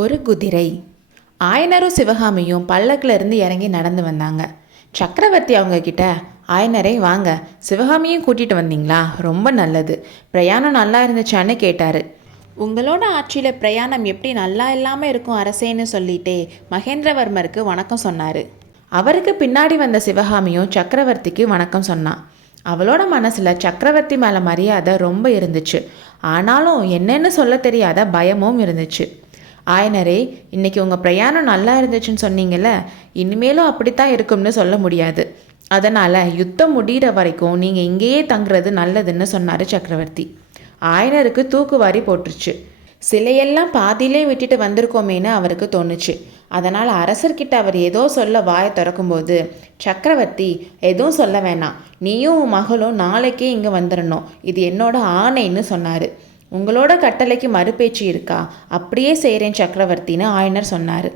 ஒரு குதிரை. ஆயனரும் சிவகாமியும் பல்லக்கில் இருந்து இறங்கி நடந்து வந்தாங்க. சக்கரவர்த்தி அவங்க கிட்ட, ஆயனரே வாங்க, சிவகாமியும் கூட்டிகிட்டு வந்தீங்களா? ரொம்ப நல்லது. பிரயாணம் நல்லா இருந்துச்சான்னு கேட்டார். உங்களோட ஆட்சியில் பிரயாணம் எப்படி நல்லா இல்லாமல் இருக்கும் அரசேன்னு சொல்லிட்டே மகேந்திரவர்மருக்கு வணக்கம் சொன்னார். அவருக்கு பின்னாடி வந்த சிவகாமியும் சக்கரவர்த்திக்கு வணக்கம் சொன்னான். அவளோட மனசில் சக்கரவர்த்தி மேலே மரியாதை ரொம்ப இருந்துச்சு. ஆனாலும் என்னென்னு சொல்ல தெரியாத பயமும் இருந்துச்சு. ஆயனரே, இன்னைக்கு உங்கள் பிரயாணம் நல்லா இருந்துச்சுன்னு சொன்னீங்கல்ல, இனிமேலும் அப்படித்தான் இருக்கும்னு சொல்ல முடியாது. அதனால் யுத்தம் முடிகிற வரைக்கும் நீங்கள் இங்கேயே தங்குறது நல்லதுன்னு சொன்னார் சக்கரவர்த்தி. ஆயனருக்கு தூக்குவாரி போட்டுருச்சு. சிலையெல்லாம் பாதியிலே விட்டுட்டு வந்திருக்கோமேன்னு அவருக்கு தோணுச்சு. அதனால் அரசர்கிட்ட அவர் ஏதோ சொல்ல வாயை திறக்கும்போது, சக்கரவர்த்தி எதுவும் சொல்ல வேணாம், நீயும் உன் மகளும் நாளைக்கே இங்கே வந்துடணும், இது என்னோட ஆணைன்னு சொன்னார். உங்களோட கட்டளைக்கு மறுபேச்சு இருக்கா? அப்படியே செய்கிறேன் சக்கரவர்த்தின்னு ஆயனர் சொன்னார்.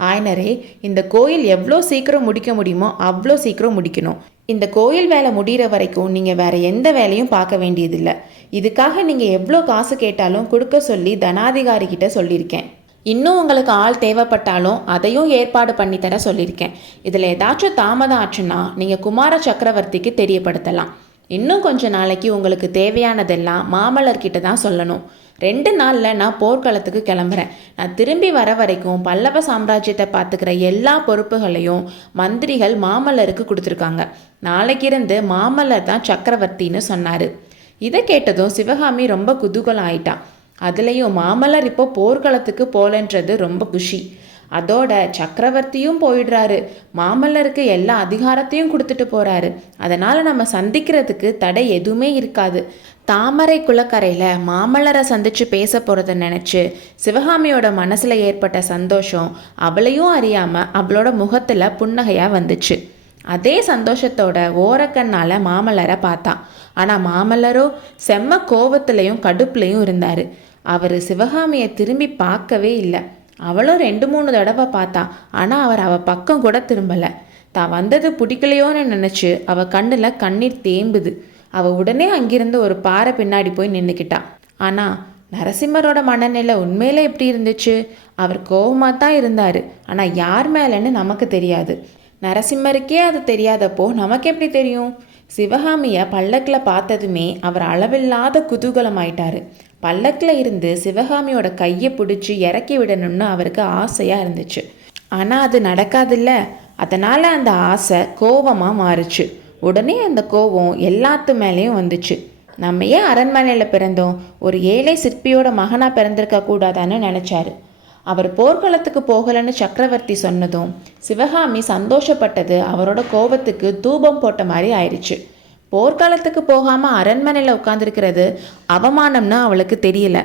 ஆயனரே, இந்த கோயில் எவ்வளோ சீக்கிரம் முடிக்க முடியுமோ அவ்வளோ சீக்கிரம் முடிக்கணும். இந்த கோயில் வேலை முடிகிற வரைக்கும் நீங்கள் வேறு எந்த வேலையும் பார்க்க வேண்டியதில்லை. இதுக்காக நீங்கள் எவ்வளோ காசு கேட்டாலும் கொடுக்க சொல்லி தனாதிகாரிகிட்ட சொல்லியிருக்கேன். இன்னும் உங்களுக்கு ஆள் தேவைப்பட்டாலும் அதையும் ஏற்பாடு பண்ணித்தர சொல்லியிருக்கேன். இதில் ஏதாச்சும் தாமதம் ஆச்சுன்னா நீங்கள் குமார சக்கரவர்த்திக்கு தெரியப்படுத்தலாம். இன்னும் கொஞ்ச நாளைக்கு உங்களுக்கு தேவையானதெல்லாம் மாமல்லர்கிட்ட தான் சொல்லணும். 2 நாளில் நான் போர்க்களத்துக்கு கிளம்புறேன். நான் திரும்பி வர வரைக்கும் பல்லவ சாம்ராஜ்யத்தை பார்த்துக்கிற எல்லா பொறுப்புகளையும் மந்திரிகள் மாமல்லருக்கு கொடுத்துருக்காங்க. நாளைக்கு இருந்து மாமல்லர் தான் சக்கரவர்த்தின்னு சொன்னார். இதை கேட்டதும் சிவகாமி ரொம்ப குதூகலம் ஆயிட்டான். அதுலேயும் மாமல்லர் இப்போ போர்க்களத்துக்கு போகலன்றது ரொம்ப குஷி. அதோட சக்கரவர்த்தியும் போயிடுறாரு, மாமல்லருக்கு எல்லா அதிகாரத்தையும் கொடுத்துட்டு போகிறாரு. அதனால் நம்ம சந்திக்கிறதுக்கு தடை எதுவுமே இருக்காது. தாமரை குளக்கரையில் மாமல்லரை சந்தித்து பேச போகிறத நினச்சி சிவகாமியோட மனசில் ஏற்பட்ட சந்தோஷம் அவளையும் அறியாமல் அவளோட முகத்தில் புன்னகையாக வந்துச்சு. அதே சந்தோஷத்தோட ஓரக்கண்ணால் மாமல்லரை பார்த்தான். ஆனால் மாமல்லரோ செம்ம கோவத்துலேயும் கடுப்புலையும் இருந்தார். அவர் சிவகாமியை திரும்பி பார்க்கவே இல்லை. அவளும் 2-3 தடவை பார்த்தா. ஆனால் அவள் பக்கம் கூட திரும்பலை. தான் வந்தது பிடிக்கலையோன்னு நினச்சி அவள் கண்ணில் கண்ணீர் தேம்புது. அவள் உடனே அங்கிருந்து ஒரு பாறை பின்னாடி போய் நின்றுக்கிட்டான். ஆனால் நரசிம்மரோட மனநிலை உண்மையில எப்படி இருந்துச்சு? அவர் கோபமாக தான் இருந்தார். ஆனால் யார் மேலேன்னு நமக்கு தெரியாது. நரசிம்மருக்கே அது தெரியாதப்போ நமக்கு எப்படி தெரியும்? சிவகாமியை பல்லக்கில் பார்த்ததுமே அவர் அளவில்லாத குதூகலமாயிட்டார். பல்லக்கில் இருந்து சிவகாமியோட கையை பிடிச்சி இறக்கி விடணும்னு அவருக்கு ஆசையாக இருந்துச்சு. ஆனால் அது நடக்காதுல்ல. அதனால் அந்த ஆசை கோபமாக மாறுச்சு. உடனே அந்த கோபம் எல்லாத்து மேலேயும் வந்துச்சு. நம்ம ஏன் அரண்மனையில் பிறந்தோம்? ஒரு ஏழை சிற்பியோட மகனாக பிறந்திருக்க கூடாதான்னு நினச்சாரு. அவர் போர்க்களத்துக்கு போகலன்னு சக்கரவர்த்தி சொன்னதும் சிவகாமி சந்தோஷப்பட்டது அவரோட கோபத்துக்கு தூபம் போட்ட மாதிரி ஆயிடுச்சு. போர்க்காலத்துக்கு போகாமல் அரண்மனையில் உட்காந்துருக்கிறது அவமானம்னு அவளுக்கு தெரியல.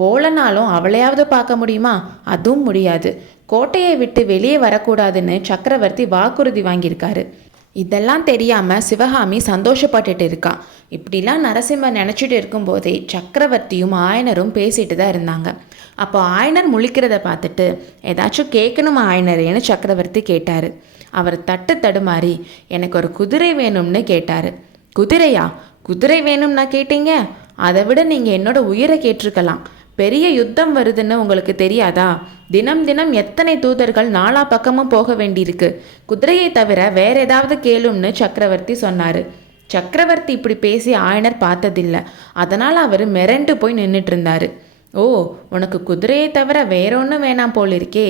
போலனாலும் அவளையாவது பார்க்க முடியுமா? அதுவும் முடியாது. கோட்டையை விட்டு வெளியே வரக்கூடாதுன்னு சக்கரவர்த்தி வாக்குறுதி வாங்கியிருக்காரு. இதெல்லாம் தெரியாமல் சிவகாமி சந்தோஷப்பட்டுட்டு இருக்கான். இப்படிலாம் நரசிம்மர் நினச்சிட்டு இருக்கும்போதே சக்கரவர்த்தியும் ஆயனரும் பேசிட்டு தான் இருந்தாங்க. அப்போ ஆயனர் முழிக்கிறத பார்த்துட்டு, ஏதாச்சும் கேட்கணுமா ஆயனரேன்னு சக்கரவர்த்தி கேட்டார். அவர் தடுமாறி, எனக்கு ஒரு குதிரை வேணும்னு கேட்டார். குதிரையா? குதிரை வேணும்னா கேட்டீங்க? அதை விட நீங்கள் என்னோட உயிரை கேட்டிருக்கலாம். பெரிய யுத்தம் வருதுன்னு உங்களுக்கு தெரியாதா? தினம் தினம் எத்தனை தூதர்கள் நாலா பக்கமும் போக வேண்டியிருக்கு. குதிரையை தவிர வேற ஏதாவது கேளும்னு சக்கரவர்த்தி சொன்னார். சக்கரவர்த்தி இப்படி பேசி ஆயனர் பார்த்ததில்லை. அதனால் அவர் மிரண்டு போய் நின்றுட்டு இருந்தார். ஓ, உனக்கு குதிரையை தவிர வேற ஒன்றும் வேணாம் போலிருக்கே.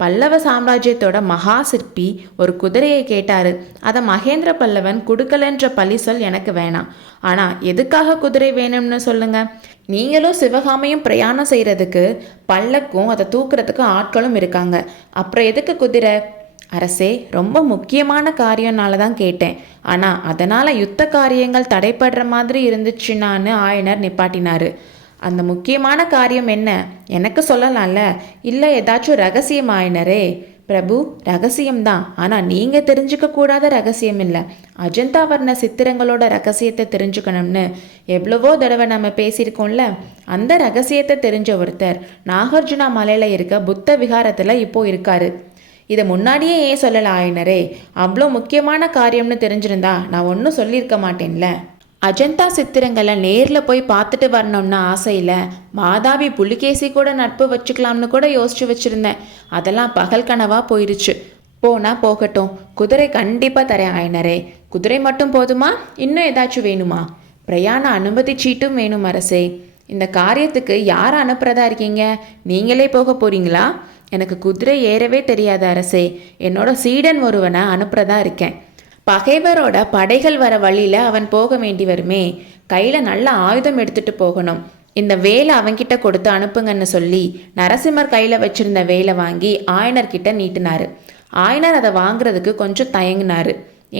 பல்லவ சாம்ராஜ்யத்தோட மகா சிற்பி ஒரு குதிரையை கேட்டார். அதை மகேந்திர பல்லவன் கொடுக்கலன்ற பழி சொல் எனக்கு வேணாம். ஆனால் எதுக்காக குதிரை வேணும்னு சொல்லுங்க. நீங்களும் சிவகாமியும் பிரயாணம் செய்கிறதுக்கு பல்லக்கும் அதை தூக்குறதுக்கு ஆட்களும் இருக்காங்க. அப்புறம் எதுக்கு குதிரை? அரசே, ரொம்ப முக்கியமான காரியம்னால தான் கேட்டேன். ஆனால் அதனால் யுத்த காரியங்கள் தடைப்படுற மாதிரி இருந்துச்சுன்னான்னு ஆயனர் நிப்பாட்டினார். அந்த முக்கியமான காரியம் என்ன? எனக்கு சொல்லலாம்ல. இல்லை ஏதாச்சும் ரகசியம் ஆயனரே? பிரபு, ரகசியம்தான். ஆனால் நீங்கள் தெரிஞ்சுக்க கூடாத ரகசியம் இல்லை. அஜந்தா வர்ண சித்திரங்களோட ரகசியத்தை தெரிஞ்சுக்கணும்னு எவ்வளவோ தடவை நம்ம பேசியிருக்கோம்ல. அந்த ரகசியத்தை தெரிஞ்ச ஒருத்தர் நாகார்ஜுனா மலையில் இருக்க புத்த விகாரத்தில் இப்போது இருக்காரு. இதை முன்னாடியே ஏன் சொல்லலை ஆயனரே? அவ்வளோ முக்கியமான காரியம்னு தெரிஞ்சிருந்தா நான் ஒன்றும் சொல்லியிருக்க மாட்டேன்ல. அஜந்தா சித்திரங்களை நேரில் போய் பார்த்துட்டு வரணும்னு ஆசையில் மாதாவி புலிகேசி கூட நட்பு வச்சுக்கலாம்னு கூட யோசிச்சு வச்சுருந்தேன். அதெல்லாம் பகல் கனவாக போயிடுச்சு. போனால் போகட்டும், குதிரை கண்டிப்பாக தரேன் ஆயனரே. குதிரை மட்டும் போதுமா, இன்னும் ஏதாச்சும் வேணுமா? பிரயாண அனுமதி சீட்டும் வேணும் அரசே. இந்த காரியத்துக்கு யாரை அனுப்புறதா இருக்கீங்க? நீங்களே போக போறீங்களா? எனக்கு குதிரை ஏறவே தெரியாது அரசே. என்னோட சீடன் ஒருவனை அனுப்புறதா இருக்கேன். பகைவரோட படைகள் வர வழியில் அவன் போக வேண்டி வருமே. கையில் நல்ல ஆயுதம் எடுத்துட்டு போகணும். இந்த வேலை அவன்கிட்ட கொடுத்து அனுப்புங்கன்னு சொல்லி நரசிம்மர் கையில் வச்சிருந்த வேலை வாங்கி ஆயனர்கிட்ட நீட்டினாரு. ஆயனர் அதை வாங்குறதுக்கு கொஞ்சம் தயங்கினாரு.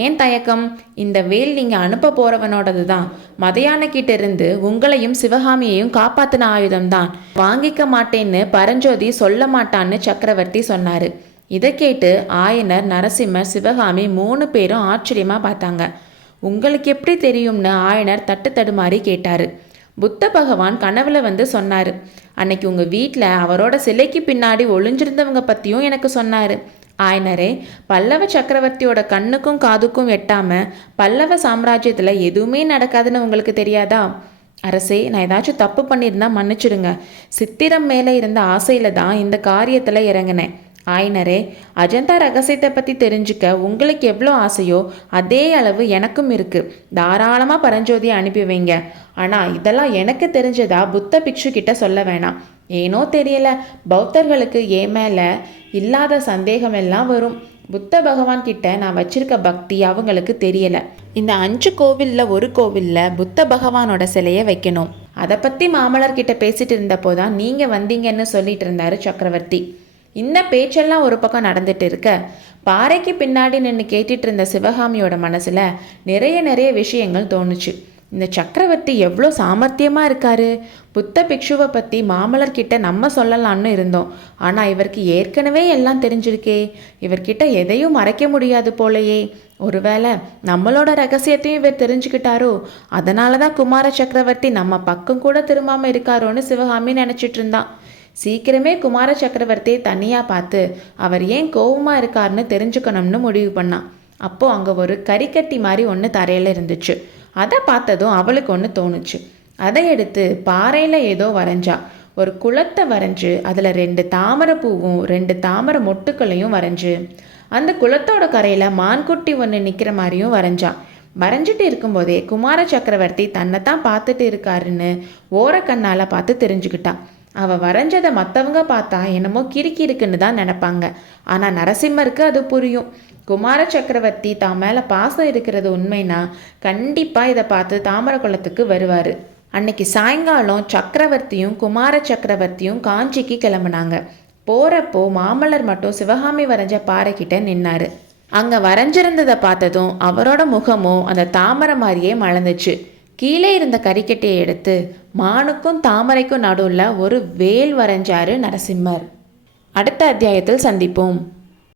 ஏன் தயக்கம்? இந்த வேல் நீங்கள் அனுப்ப போகிறவனோடது தான். மதையானக்கிட்ட இருந்து உங்களையும் சிவகாமியையும் காப்பாற்றின ஆயுதம்தான். வாங்கிக்க மாட்டேன்னு பரஞ்சோதி சொல்ல மாட்டான்னு சக்கரவர்த்தி சொன்னார். இதை கேட்டு ஆயனர், நரசிம்மர், சிவகாமி 3 பேரும் ஆச்சரியமாக பார்த்தாங்க. உங்களுக்கு எப்படி தெரியும்னு ஆயனர் தட்டு தடுமாறி கேட்டார். புத்த பகவான் கனவுல வந்து சொன்னார். அன்னைக்கு உங்கள் வீட்டில் அவரோட சிலைக்கு பின்னாடி ஒளிஞ்சிருந்தவங்க பற்றியும் எனக்கு சொன்னார். ஆயனரே, பல்லவ சக்கரவர்த்தியோட கண்ணுக்கும் காதுக்கும் எட்டாம பல்லவ சாம்ராஜ்யத்தில் எதுவுமே நடக்காதுன்னு உங்களுக்கு தெரியாதா? அரசே, நான் ஏதாச்சும் தப்பு பண்ணியிருந்தா மன்னிச்சிடுங்க. சித்திரம் மேலே இருந்த ஆசையில் தான் இந்த காரியத்தில் இறங்கினேன். ஆயனரே, அஜந்தா ரகசியத்தை பற்றி தெரிஞ்சுக்க உங்களுக்கு எவ்வளோ ஆசையோ அதே அளவு எனக்கும் இருக்குது. தாராளமாக பரஞ்சோதியை அனுப்பி வைங்க. ஆனால் இதெல்லாம் எனக்கு தெரிஞ்சதா புத்த பிக்ஷு கிட்ட சொல்ல வேணாம். ஏனோ தெரியல, பௌத்தர்களுக்கு என் மேலே இல்லாத சந்தேகம் எல்லாம் வரும். புத்த பகவான் கிட்ட நான் வச்சிருக்க பக்தி அவங்களுக்கு தெரியலை. இந்த 5 கோவிலில் ஒரு கோவிலில் புத்த பகவானோட சிலையை வைக்கணும். அதை பற்றி மாமல்லர்கிட்ட பேசிட்டு இருந்தப்போ தான் நீங்கள் வந்தீங்கன்னு சொல்லிட்டு இருந்தாரு சக்கரவர்த்தி. இந்த பேச்செல்லாம் ஒரு பக்கம் நடந்துட்டு இருக்க, பாறைக்கு பின்னாடி நின்று கேட்டுட்டு இருந்த சிவகாமியோட மனசில் நிறைய விஷயங்கள் தோணுச்சு. இந்த சக்கரவர்த்தி எவ்வளோ சாமர்த்தியமாக இருக்காரு. புத்த பிக்ஷுவை பற்றி மாமல்லர்கிட்ட நம்ம சொல்லலாம்னு இருந்தோம். ஆனால் இவருக்கு ஏற்கனவே எல்லாம் தெரிஞ்சிருக்கே. இவர்கிட்ட எதையும் மறைக்க முடியாது போலையே. ஒருவேளை நம்மளோட ரகசியத்தையும் இவர் தெரிஞ்சுக்கிட்டாரோ? அதனால தான் குமார சக்கரவர்த்தி நம்ம பக்கம் கூட திரும்பாமல் இருக்காரோன்னு சிவகாமி நினச்சிட்டு இருந்தான். சீக்கிரமே குமார சக்கரவர்த்தியை தனியாக பார்த்து அவர் ஏன் கோபமாக இருக்காருன்னு தெரிஞ்சுக்கணும்னு முடிவு பண்ணான். அப்போது அங்கே ஒரு கறிக்கட்டி மாதிரி ஒன்று தரையில் இருந்துச்சு. அதை பார்த்ததும் அவளுக்கு ஒன்று தோணுச்சு. அதை எடுத்து பாறையில் ஏதோ வரைஞ்சா. ஒரு குளத்தை வரைஞ்சு அதில் 2 தாமரை பூவும் 2 தாமரை மொட்டுக்களையும் வரைஞ்சு அந்த குளத்தோட கரையில் மான்குட்டி ஒன்று நிற்கிற மாதிரியும் வரைஞ்சா. வரைஞ்சிட்டு இருக்கும்போதே குமார சக்கரவர்த்தி தன்னை தான் பார்த்துட்டு இருக்காருன்னு ஓரக்கண்ணால் பார்த்து தெரிஞ்சுக்கிட்டான். அவள் வரைஞ்சதை மற்றவங்க பார்த்தா என்னமோ கிறுக்கி இருக்குன்னு தான் நினைப்பாங்க. ஆனால் நரசிம்மருக்கு அது புரியும். குமார சக்கரவர்த்தி தான் மேலே பாசம் இருக்கிறது உண்மைனா கண்டிப்பாக இதை பார்த்து தாமரை குளத்துக்கு வருவார். அன்னைக்கு சாயங்காலம் சக்கரவர்த்தியும் குமார சக்கரவர்த்தியும் காஞ்சிக்கு கிளம்புனாங்க. போகிறப்போ மாமல்லர் மட்டும் சிவகாமி வரைஞ்ச பாறைக்கிட்ட நின்னாரு. அங்கே வரைஞ்சிருந்ததை பார்த்ததும் அவரோட முகமும் அந்த தாமரை மாதிரியே மலர்ந்துச்சு. கீழே இருந்த கறிக்கட்டையை எடுத்து மானுக்கும் தாமரைக்கும் நடுவில் ஒரு வேல் வரைஞ்சாரு நரசிம்மர். அடுத்த அத்தியாயத்தில் சந்திப்போம்.